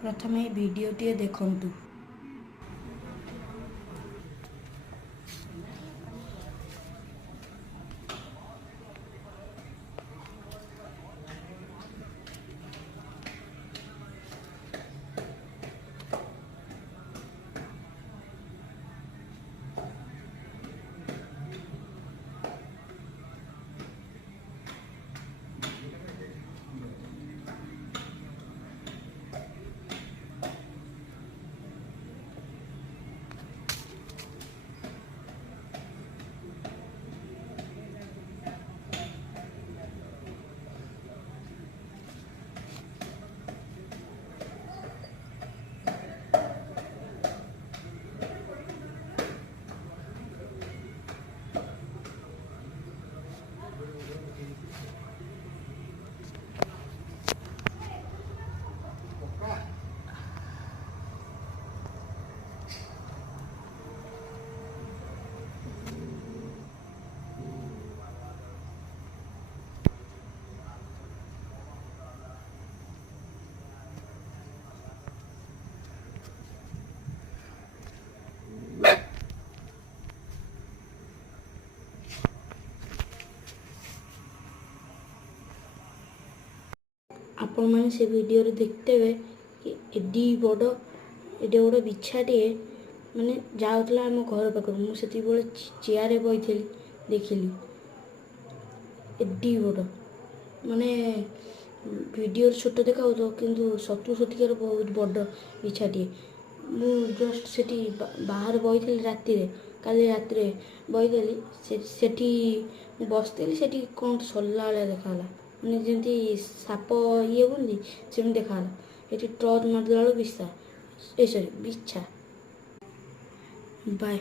प्रथमे भिडियोटी देखंतु। आपण मैंने से वीडियो रे देखते हुए कि एडी बड़ बिछाटे माने जाऊला आम घर पाख मुझे चेयर बही देखिली एडी बड़ माने वीडियो छोट देखा तो किंतु सतु सतिकार बहुत बड़ बिछाटे मु जस्ट से बाहर बही राति काली राति बही सेठी बसती से कौन सरला भाया देखा मैंने जमी साप ये बोली सेम देखा ये टर्च मारदेला बिछा ए सॉरी बिछा बाय।